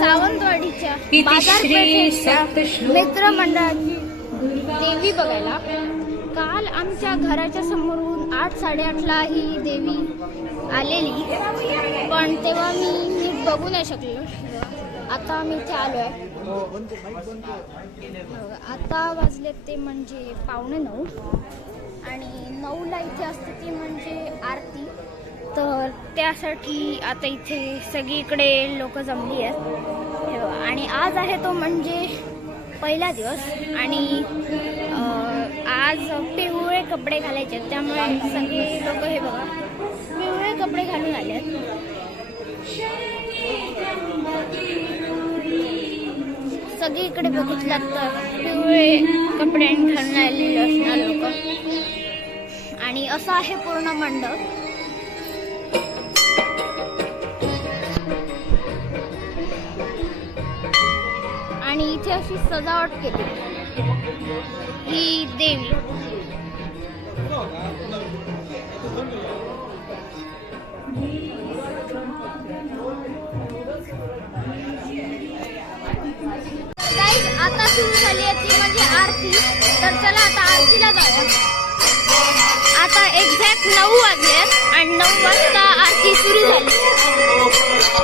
सावंतवाडीच्या मित्रमंडळाची देवी बघायला. काल आमच्या घराच्या समोरून आठ साडेआठला ही देवी आलेली. पण तेव्हा मी नीट बघू नाही शकलो. आता आम्ही इथे आलो आहे आता वाजले ते म्हणजे पावणे नऊ. आणि नऊला इथे असते ती म्हणजे आरती. तर त्यासाठी आता इथे सगळीकडे लोक जमली आहेत. हो, आणि आज आहे तो म्हणजे पहिला दिवस आणि आज पिवळे कपडे घालायचे आहेत. त्यामुळे सगळे लोक हे बघा पिवळे कपडे घालून आले आहेत. सगळीकडे बघितलात तर पिवळे कपडे घालून आलेले असणार लोक. आणि असं आहे पूर्ण मंडप. आणि इथे अशी सजावट केली. ही देवी. आता सुरू झाली आहे ती म्हणजे आरती. तर चला आता आरतीला जाऊया. आता एक्झॅक्ट नऊ वाजले आणि नऊ वाजता आरती सुरू झाली.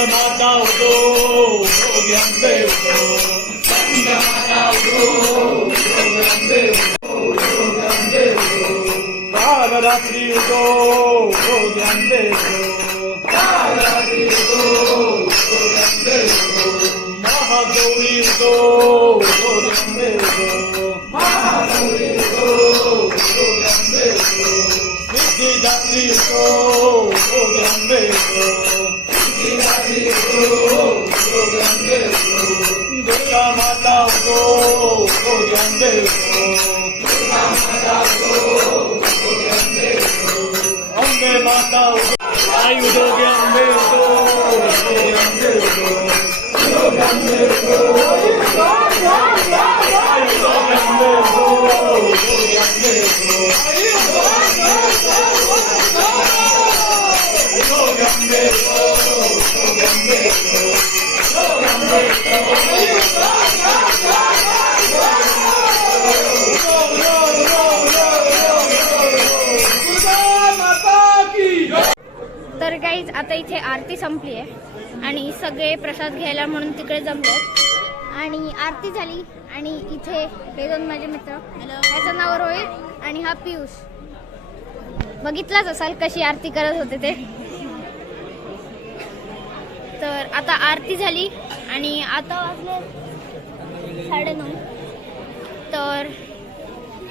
माता उदो उदो जंबे उदो चंद माता उदो उदो जंबे उदो उदो जंबे उदो काल रात्रि उदो उदो जंबे उदो काल रात्रि उदो उदो जंबे उदो महागौरी उदो उदो जंबे उदो महागौरी उदो उदो जंबे उदो सिद्धिदात्री उदो उदो जंबे उदो અંબે માતા આયુધોગ્ય અંબે आता इथे आरती संपली आहे. आणि सगळे प्रसाद घ्यायला म्हणून तिकडे जमले आणि आरती झाली. आणि इथे हे दोन माझे मित्र. याचं नाव रोहित आणि हा पियुष. बघितलाच असाल कशी आरती करत होते ते. तर आता आरती झाली. आणि आता वाजले साडेनऊ. तर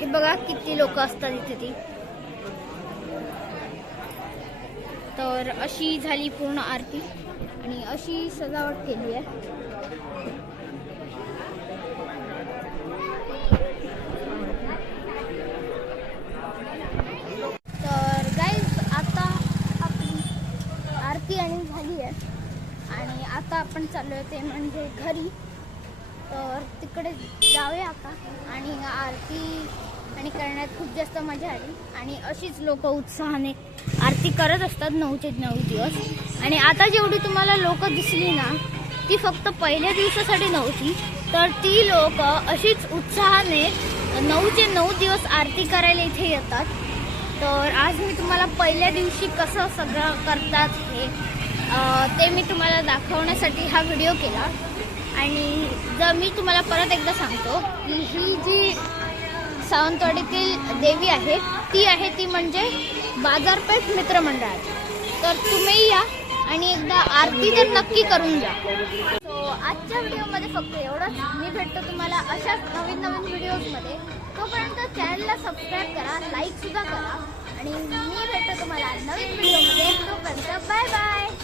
हे बघा किती लोक असतात इथे ती. तर अशी झाली पूर्ण आरती. आणि अशी सजावट केली आहे. तर गाईज आता आपली आरती आणि झाली आहे. आणि आता आपण चाललो आहे ते म्हणजे घरी. तर तिकडे जाऊया आता. आणि आरती आणि करण्यात खूप जास्त मजा आली. आणि अशीच लोक उत्साहाने ती करत असतात नऊचे नऊ दिवस. आणि आता जेवढी तुम्हाला लोक दिसली ना ती फक्त पहिल्या दिवसासाठी नव्हती तर ती लोक अशीच उत्साहाने नऊचे नऊ दिवस आरती करायला इथे येतात. तर आज मी तुम्हाला पहिल्या दिवशी कसं सगळं करतात हे ते मी तुम्हाला दाखवण्यासाठी हा व्हिडिओ केला. आणि जर मी तुम्हाला परत एकदा सांगतो की ही जी सावंतवाडीतील देवी आहे. ती आहे ती म्हणजे बाजारपेठ मित्रमंडळ तर तुम्ही या आणि एकदा आरती तर नक्की करून जा. सो आजच्या व्हिडिओमध्ये फक्त एवढंच. मी भेटतो तुम्हाला अशाच नवीन नवीन व्हिडिओजमध्ये. तोपर्यंत चॅनलला सबस्क्राईब करा लाईक सुद्धा करा. आणि मी भेटतो तुम्हाला नवीन व्हिडिओमध्ये. तोपर्यंत बाय बाय